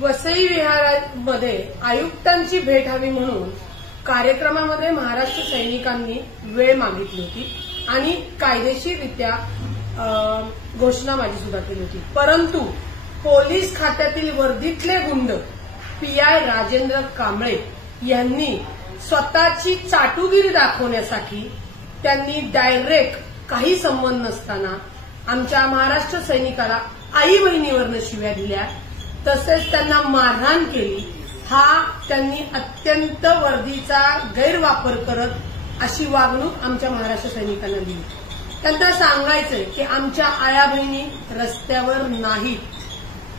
वसई विहारामध्ये आयुक्तांची भेट हवी म्हणून कार्यक्रमामध्ये महाराष्ट्र सैनिकांनी वेळ मागितली होती आणि कायदेशीररित्या घोषणाबाजी सुद्धा केली होती। परंतु पोलीस खात्यातील वर्दीतले गुंड पीआय राजेंद्र कांबळे यांनी स्वतःची चाटुगिरी दाखवण्यासाठी त्यांनी डायरेक्ट काही संबंध नसताना आमच्या महाराष्ट्र सैनिकाला आई बहिणीवरनं शिव्या दिल्या, तसेच त्यांना मारहाण केली। हा त्यांनी अत्यंत वर्दीचा गैरवापर करत अशी वागणूक आमच्या महाराष्ट्र सैनिकांना दिली। त्यांना सांगायचंय की आमच्या आया बहिणी रस्त्यावर नाहीत।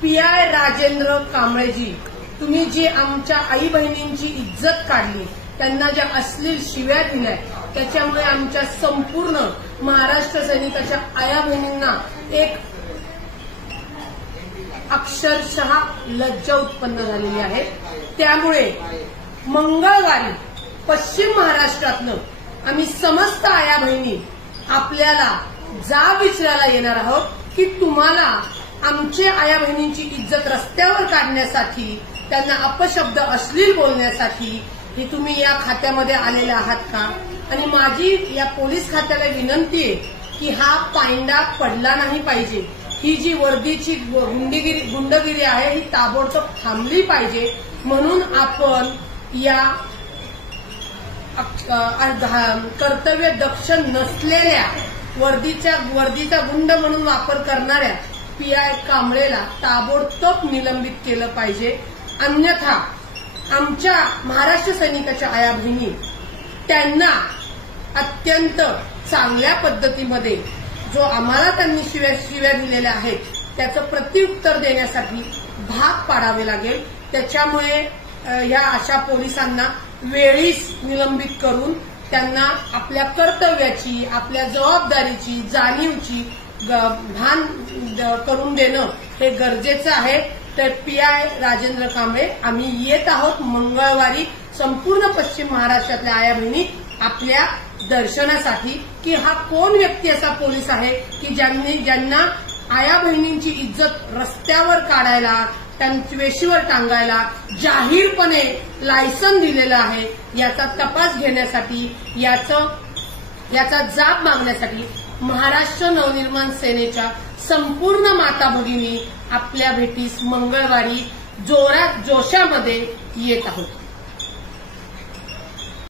पीआय राजेंद्र कांबळेजी, तुम्ही जी आमच्या आई बहिणींची इज्जत काढली, त्यांना ज्या अश्लील शिव्या दिल्या, त्याच्यामुळे आमच्या संपूर्ण महाराष्ट्र सैनिकाच्या आया बहिणींना एक अक्षरशः लज्जा उत्पन्न झालेली आहे। त्यामुळे मंगळवारी पश्चिम महाराष्ट्रातनं आम्ही समस्त आया बहिणी आपल्याला जाब विचारायला येणार आहोत की तुम्हाला आमच्या आया बहिणींची इज्जत रस्त्यावर काढण्यासाठी, त्यांना अपशब्द अश्लील बोलण्यासाठी हे तुम्ही या खात्यामध्ये आलेले आहात का? आणि माझी या पोलीस खात्याला विनंती आहे की हा पायंडा पडला नाही पाहिजे। ही जी वर्दीची गुंडगिरी आहे ही ताबडतोब थांबली पाहिजे। म्हणून आपण या कर्तव्य दक्ष नसलेल्या वर्दीचा गुंड म्हणून वापर करणाऱ्या पीआय कांबळेला ताबडतोब निलंबित केलं पाहिजे। अन्यथा आमच्या महाराष्ट्र सैनिकाच्या आया बहिणी त्यांना अत्यंत चांगल्या पद्धतीमध्ये जो आम्हाला त्यांनी शिव्या दिलेल्या आहेत त्याचं प्रत्युत्तर देण्यासाठी भाग पाडावे लागेल। त्याच्यामुळे या अशा पोलिसांना वेळीच निलंबित करून त्यांना आपल्या कर्तव्याची, आपल्या जबाबदारीची, जाणीवची भान करून देणं हे गरजेचं आहे। तर पीआय राजेंद्र कांबळे आम्ही येत आहोत मंगळवारी संपूर्ण पश्चिम महाराष्ट्रातल्या आया बहिणी आपल्या दर्शनासाठी की हा कोण व्यक्ती असा पोलीस आहे की ज्यांना आया बहिणींची इज्जत रस्त्यावर काढायला, त्यांची वेशीवर टांगायला जाहीरपणे लायसन दिलेलं आहे। याचा तपास घेण्यासाठी, याचा जाब मागण्यासाठी महाराष्ट्र नवनिर्माण सेनेच्या संपूर्ण माता भगिनी आपल्या भेटीस मंगळवारी जोशामध्ये येत आहोत।